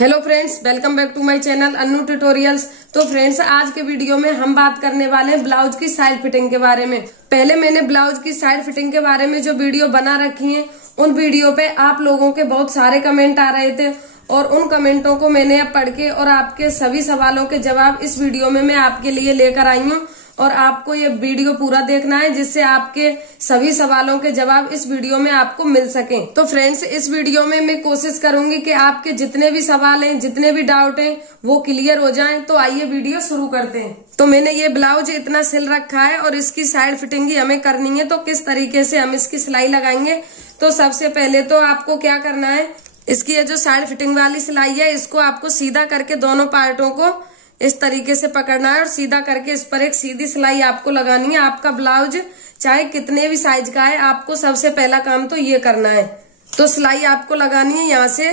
Hello friends, welcome back to my channel Annu tutorials. तो friends, आज के वीडियो में हम बात करने वाले हैं ब्लाउज की साइड फिटिंग के बारे में। पहले मैंने ब्लाउज की साइड फिटिंग के बारे में जो वीडियो बना रखी है, उन वीडियो पे आप लोगों के बहुत सारे कमेंट आ रहे थे और उन कमेंटों को मैंने अब पढ़ के और आपके सभी सवालों के जवाब इस वीडियो में मैं आपके लिए लेकर आई हूँ। और आपको ये वीडियो पूरा देखना है जिससे आपके सभी सवालों के जवाब इस वीडियो में आपको मिल सके। तो फ्रेंड्स, इस वीडियो में मैं कोशिश करूंगी कि आपके जितने भी सवाल हैं, जितने भी डाउट हैं, वो क्लियर हो जाएं। तो आइए वीडियो शुरू करते हैं। तो मैंने ये ब्लाउज इतना सिल रखा है और इसकी साइड फिटिंग ही हमें करनी है। तो किस तरीके से हम इसकी सिलाई लगाएंगे, तो सबसे पहले तो आपको क्या करना है, इसकी ये जो साइड फिटिंग वाली सिलाई है, इसको आपको सीधा करके दोनों पार्टों को इस तरीके से पकड़ना है और सीधा करके इस पर एक सीधी सिलाई आपको लगानी है। आपका ब्लाउज चाहे कितने भी साइज का है, आपको सबसे पहला काम तो ये करना है। तो सिलाई आपको लगानी है, यहाँ से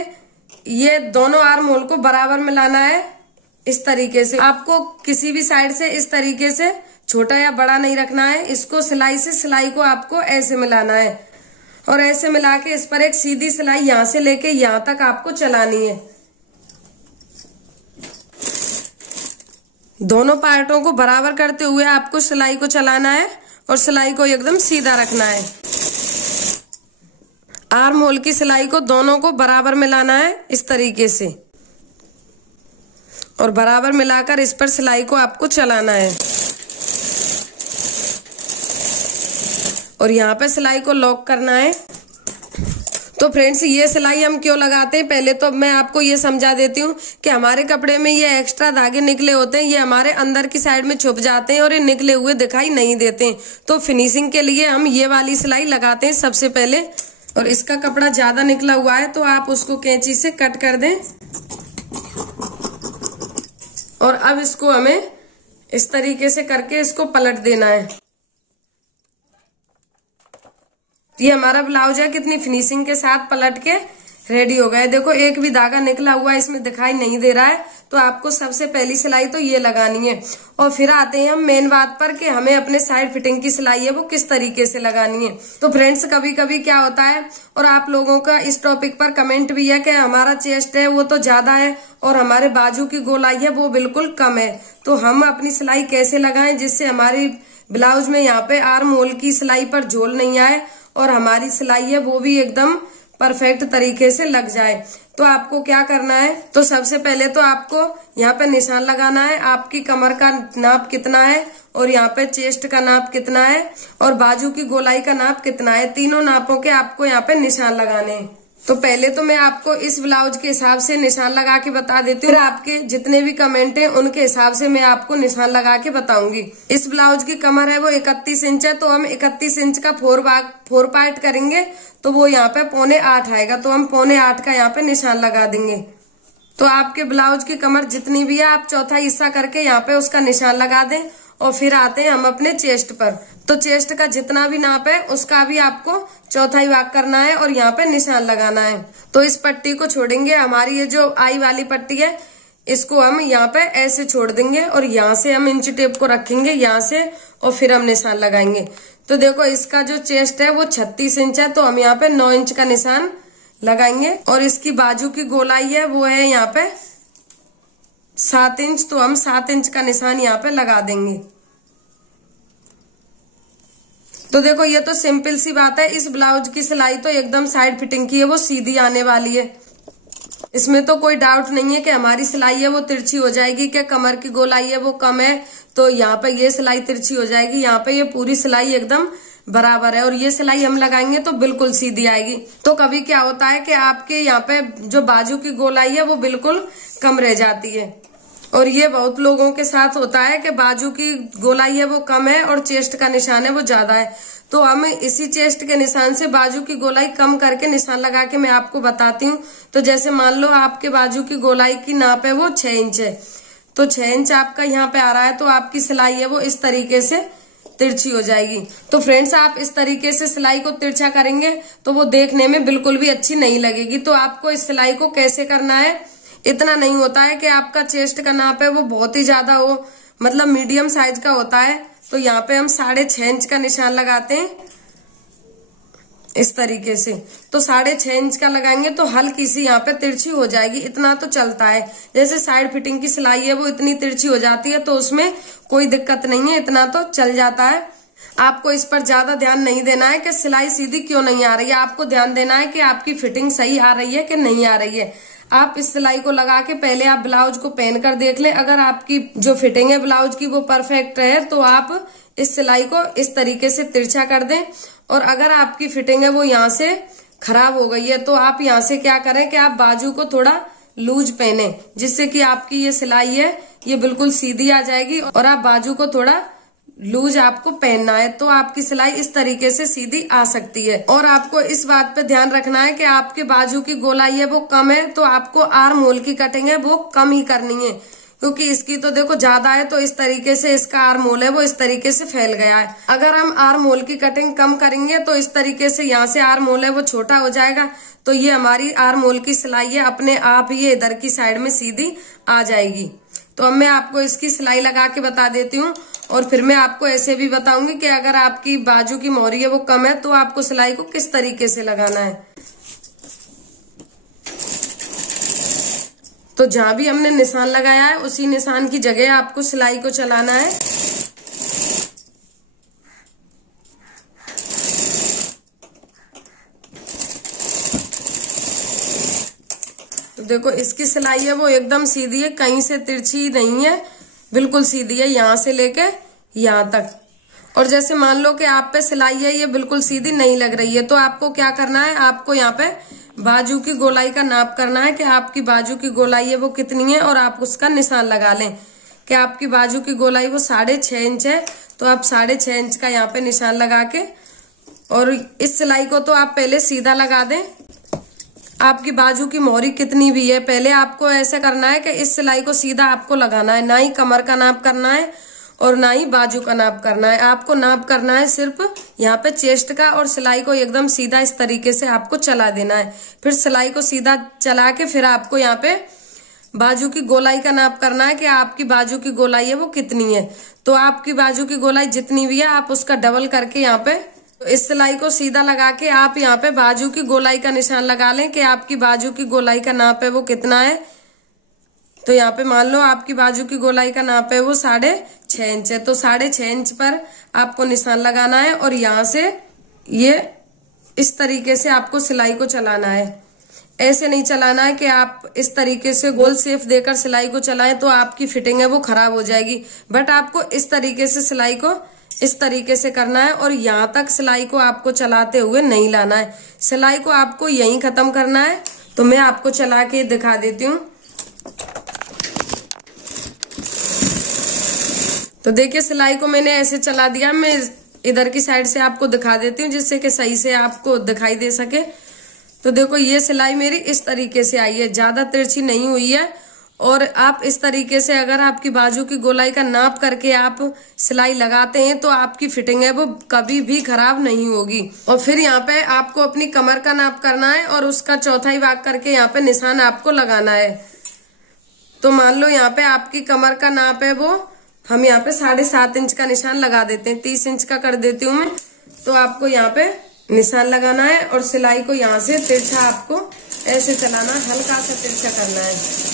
ये दोनों आर्म होल को बराबर मिलाना है। इस तरीके से आपको किसी भी साइड से इस तरीके से छोटा या बड़ा नहीं रखना है। इसको सिलाई से सिलाई को आपको ऐसे मिलाना है और ऐसे मिला के इस पर एक सीधी सिलाई यहाँ से लेके यहाँ तक आपको चलानी है। दोनों पार्टों को बराबर करते हुए आपको सिलाई को चलाना है और सिलाई को एकदम सीधा रखना है। आर्म होल की सिलाई को दोनों को बराबर मिलाना है इस तरीके से और बराबर मिलाकर इस पर सिलाई को आपको चलाना है और यहाँ पे सिलाई को लॉक करना है। तो फ्रेंड्स, ये सिलाई हम क्यों लगाते हैं, पहले तो मैं आपको ये समझा देती हूँ कि हमारे कपड़े में ये एक्स्ट्रा धागे निकले होते हैं, ये हमारे अंदर की साइड में छुप जाते हैं और ये निकले हुए दिखाई नहीं देते हैं। तो फिनिशिंग के लिए हम ये वाली सिलाई लगाते हैं सबसे पहले। और इसका कपड़ा ज्यादा निकला हुआ है तो आप उसको कैंची से कट कर दें। और अब इसको हमें इस तरीके से करके इसको पलट देना है। ये हमारा ब्लाउज है, कितनी फिनिशिंग के साथ पलट के रेडी हो गया। देखो, एक भी धागा निकला हुआ है, इसमें दिखाई नहीं दे रहा है। तो आपको सबसे पहली सिलाई तो ये लगानी है। और फिर आते हैं हम मेन बात पर कि हमें अपने साइड फिटिंग की सिलाई है वो किस तरीके से लगानी है। तो फ्रेंड्स, कभी कभी क्या होता है, और आप लोगों का इस टॉपिक पर कमेंट भी है कि हमारा चेस्ट है वो तो ज्यादा है और हमारे बाजू की गोलाई है वो बिल्कुल कम है। तो हम अपनी सिलाई कैसे लगाएं जिससे हमारी ब्लाउज में यहाँ पे आर्म होल की सिलाई पर झोल नहीं आए और हमारी सिलाई है वो भी एकदम परफेक्ट तरीके से लग जाए। तो आपको क्या करना है, तो सबसे पहले तो आपको यहाँ पे निशान लगाना है। आपकी कमर का नाप कितना है और यहाँ पे चेस्ट का नाप कितना है और बाजू की गोलाई का नाप कितना है, तीनों नापों के आपको यहाँ पे निशान लगाने हैं। तो पहले तो मैं आपको इस ब्लाउज के हिसाब से निशान लगा के बता देती हूँ, फिर आपके जितने भी कमेंट हैं उनके हिसाब से मैं आपको निशान लगा के बताऊंगी। इस ब्लाउज की कमर है वो 31 इंच है, तो हम 31 इंच का 4 पार्ट करेंगे तो वो यहाँ पे 7.25 आएगा। तो हम 7.25 का यहाँ पे निशान लगा देंगे। तो आपके ब्लाउज की कमर जितनी भी है, आप चौथा हिस्सा करके यहाँ पे उसका निशान लगा दें। और फिर आते हैं हम अपने चेस्ट पर। तो चेस्ट का जितना भी नाप है उसका भी आपको चौथाई भाग करना है और यहाँ पे निशान लगाना है। तो इस पट्टी को छोड़ेंगे, हमारी ये जो आई वाली पट्टी है इसको हम यहाँ पे ऐसे छोड़ देंगे और यहाँ से हम इंच टेप को रखेंगे यहाँ से और फिर हम निशान लगाएंगे। तो देखो, इसका जो चेस्ट है वो 36 इंच है, तो हम यहाँ पे 9 इंच का निशान लगाएंगे। और इसकी बाजू की गोलाई है वो है यहाँ पे 7 इंच, तो हम 7 इंच का निशान यहाँ पे लगा देंगे। तो देखो, ये तो सिंपल सी बात है। इस ब्लाउज की सिलाई तो एकदम साइड फिटिंग की है, वो सीधी आने वाली है। इसमें तो कोई डाउट नहीं है कि हमारी सिलाई है वो तिरछी हो जाएगी, कि कमर की गोलाई है वो कम है तो यहाँ पे ये सिलाई तिरछी हो जाएगी। यहाँ पे ये पूरी सिलाई एकदम बराबर है और ये सिलाई हम लगाएंगे तो बिल्कुल सीधी आएगी। तो कभी क्या होता है कि आपके यहाँ पे जो बाजू की गोलाई है वो बिल्कुल कम रह जाती है और ये बहुत लोगों के साथ होता है कि बाजू की गोलाई है वो कम है और चेस्ट का निशान है वो ज्यादा है। तो हम इसी चेस्ट के निशान से बाजू की गोलाई कम करके निशान लगा के मैं आपको बताती हूँ। तो जैसे मान लो आपके बाजू की गोलाई की नाप है वो 6 इंच है, तो 6 इंच आपका यहाँ पे आ रहा है, तो आपकी सिलाई है वो इस तरीके से तिरछी हो जाएगी। तो फ्रेंड्स, आप इस तरीके से सिलाई को तिरछा करेंगे तो वो देखने में बिल्कुल भी अच्छी नहीं लगेगी। तो आपको इस सिलाई को कैसे करना है, इतना नहीं होता है कि आपका चेस्ट का नाप है वो बहुत ही ज्यादा हो, मतलब मीडियम साइज का होता है। तो यहाँ पे हम 6.5 इंच का निशान लगाते हैं इस तरीके से। तो 6.5 इंच का लगाएंगे तो हल्की सी यहाँ पे तिरछी हो जाएगी, इतना तो चलता है। जैसे साइड फिटिंग की सिलाई है वो इतनी तिरछी हो जाती है तो उसमें कोई दिक्कत नहीं है, इतना तो चल जाता है। आपको इस पर ज्यादा ध्यान नहीं देना है कि सिलाई सीधी क्यों नहीं आ रही है, आपको ध्यान देना है कि आपकी फिटिंग सही आ रही है कि नहीं आ रही है। आप इस सिलाई को लगा के पहले आप ब्लाउज को पहन कर देख ले, अगर आपकी जो फिटिंग है ब्लाउज की वो परफेक्ट है तो आप इस सिलाई को इस तरीके से तिरछा कर दें। और अगर आपकी फिटिंग है वो यहाँ से खराब हो गई है तो आप यहाँ से क्या करें कि आप बाजू को थोड़ा लूज पहने, जिससे कि आपकी ये सिलाई है ये बिल्कुल सीधी आ जाएगी। और आप बाजू को थोड़ा लूज आपको पहनना है तो आपकी सिलाई इस तरीके से सीधी आ सकती है। और आपको इस बात पे ध्यान रखना है कि आपके बाजू की गोलाई है वो कम है तो आपको आर्म होल की कटिंग है वो कम ही करनी है, क्योंकि इसकी तो देखो ज्यादा है तो इस तरीके से इसका आर्म होल है वो इस तरीके से फैल गया है। अगर हम आर्म होल की कटिंग कम करेंगे तो इस तरीके से यहाँ से आर्म होल है वो छोटा हो जाएगा, तो ये हमारी आर्म होल की सिलाई है अपने आप ये इधर की साइड में सीधी आ जाएगी। तो अब मैं आपको इसकी सिलाई लगा के बता देती हूँ और फिर मैं आपको ऐसे भी बताऊंगी कि अगर आपकी बाजू की मोहरी है वो कम है तो आपको सिलाई को किस तरीके से लगाना है। तो जहां भी हमने निशान लगाया है उसी निशान की जगह आपको सिलाई को चलाना है। तो देखो इसकी सिलाई है वो एकदम सीधी है, कहीं से तिरछी नहीं है, बिल्कुल सीधी है यहाँ से लेके यहाँ तक। और जैसे मान लो कि आप पे सिलाई है ये बिल्कुल सीधी नहीं लग रही है तो आपको क्या करना है, आपको यहाँ पे बाजू की गोलाई का नाप करना है कि आपकी बाजू की गोलाई है वो कितनी है और आप उसका निशान लगा लें कि आपकी बाजू की गोलाई वो 6.5 इंच है। तो आप 6.5 इंच का यहाँ पे निशान लगा के और इस सिलाई को तो आप पहले सीधा लगा दें। आपकी बाजू की मोहरी कितनी भी है पहले आपको ऐसा करना है कि इस सिलाई को सीधा आपको लगाना है, ना ही कमर का नाप करना है और ना ही बाजू का नाप करना है। आपको नाप करना है सिर्फ यहाँ पे चेस्ट का और सिलाई को एकदम सीधा इस तरीके से आपको चला देना है। फिर सिलाई को सीधा चला के फिर आपको यहाँ पे बाजू की गोलाई का नाप करना है कि आपकी बाजू की गोलाई है वो कितनी है। तो आपकी बाजू की गोलाई जितनी भी है आप उसका डबल करके यहाँ पे इस सिलाई को सीधा लगा के आप यहाँ पे बाजू की गोलाई का निशान लगा लें कि आपकी बाजू की गोलाई का नाप है वो कितना है। तो यहाँ पे मान लो आपकी बाजू की गोलाई का नाप है वो 6.5 इंच है, तो 6.5 इंच पर आपको निशान लगाना है और यहाँ से ये इस तरीके से आपको सिलाई को चलाना है। ऐसे नहीं चलाना है कि आप इस तरीके से गोल शेप देकर सिलाई को चलाएं तो आपकी फिटिंग है वो खराब हो जाएगी। बट आपको इस तरीके से सिलाई को इस तरीके से करना है और यहाँ तक सिलाई को आपको चलाते हुए नहीं लाना है, सिलाई को आपको यहीं खत्म करना है। तो मैं आपको चला के दिखा देती हूँ। तो देखिए सिलाई को मैंने ऐसे चला दिया, मैं इधर की साइड से आपको दिखा देती हूँ जिससे कि सही से आपको दिखाई दे सके। तो देखो ये सिलाई मेरी इस तरीके से आई है, ज्यादा तिरछी नहीं हुई है। और आप इस तरीके से अगर आपकी बाजू की गोलाई का नाप करके आप सिलाई लगाते हैं तो आपकी फिटिंग है वो कभी भी खराब नहीं होगी। और फिर यहाँ पे आपको अपनी कमर का नाप करना है और उसका चौथाई भाग करके यहाँ पे निशान आपको लगाना है। तो मान लो यहाँ पे आपकी कमर का नाप है वो हम यहाँ पे 7.5 इंच का निशान लगा देते हैं, 30 इंच का कर देती हूँ मैं। तो आपको यहाँ पे निशान लगाना है और सिलाई को यहाँ से तिरछा आपको ऐसे चलाना, हल्का सा तिरछा करना है।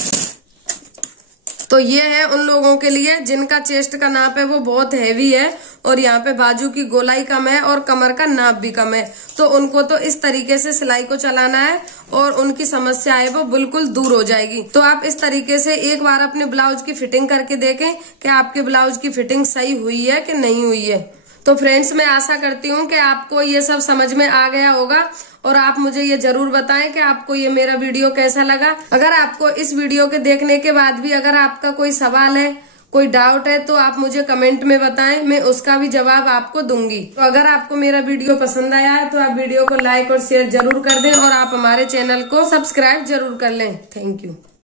तो ये है उन लोगों के लिए जिनका चेस्ट का नाप है वो बहुत हैवी है और यहाँ पे बाजू की गोलाई कम है और कमर का नाप भी कम है, तो उनको तो इस तरीके से सिलाई को चलाना है और उनकी समस्या है वो बिल्कुल दूर हो जाएगी। तो आप इस तरीके से एक बार अपने ब्लाउज की फिटिंग करके देखें कि आपके ब्लाउज की फिटिंग सही हुई है कि नहीं हुई है। तो फ्रेंड्स मैं आशा करती हूँ कि आपको ये सब समझ में आ गया होगा और आप मुझे ये जरूर बताएं कि आपको ये मेरा वीडियो कैसा लगा। अगर आपको इस वीडियो के देखने के बाद भी अगर आपका कोई सवाल है, कोई डाउट है तो आप मुझे कमेंट में बताएं, मैं उसका भी जवाब आपको दूंगी। तो अगर आपको मेरा वीडियो पसंद आया है तो आप वीडियो को लाइक और शेयर जरूर कर दें और आप हमारे चैनल को सब्सक्राइब जरूर कर लें। Thank you.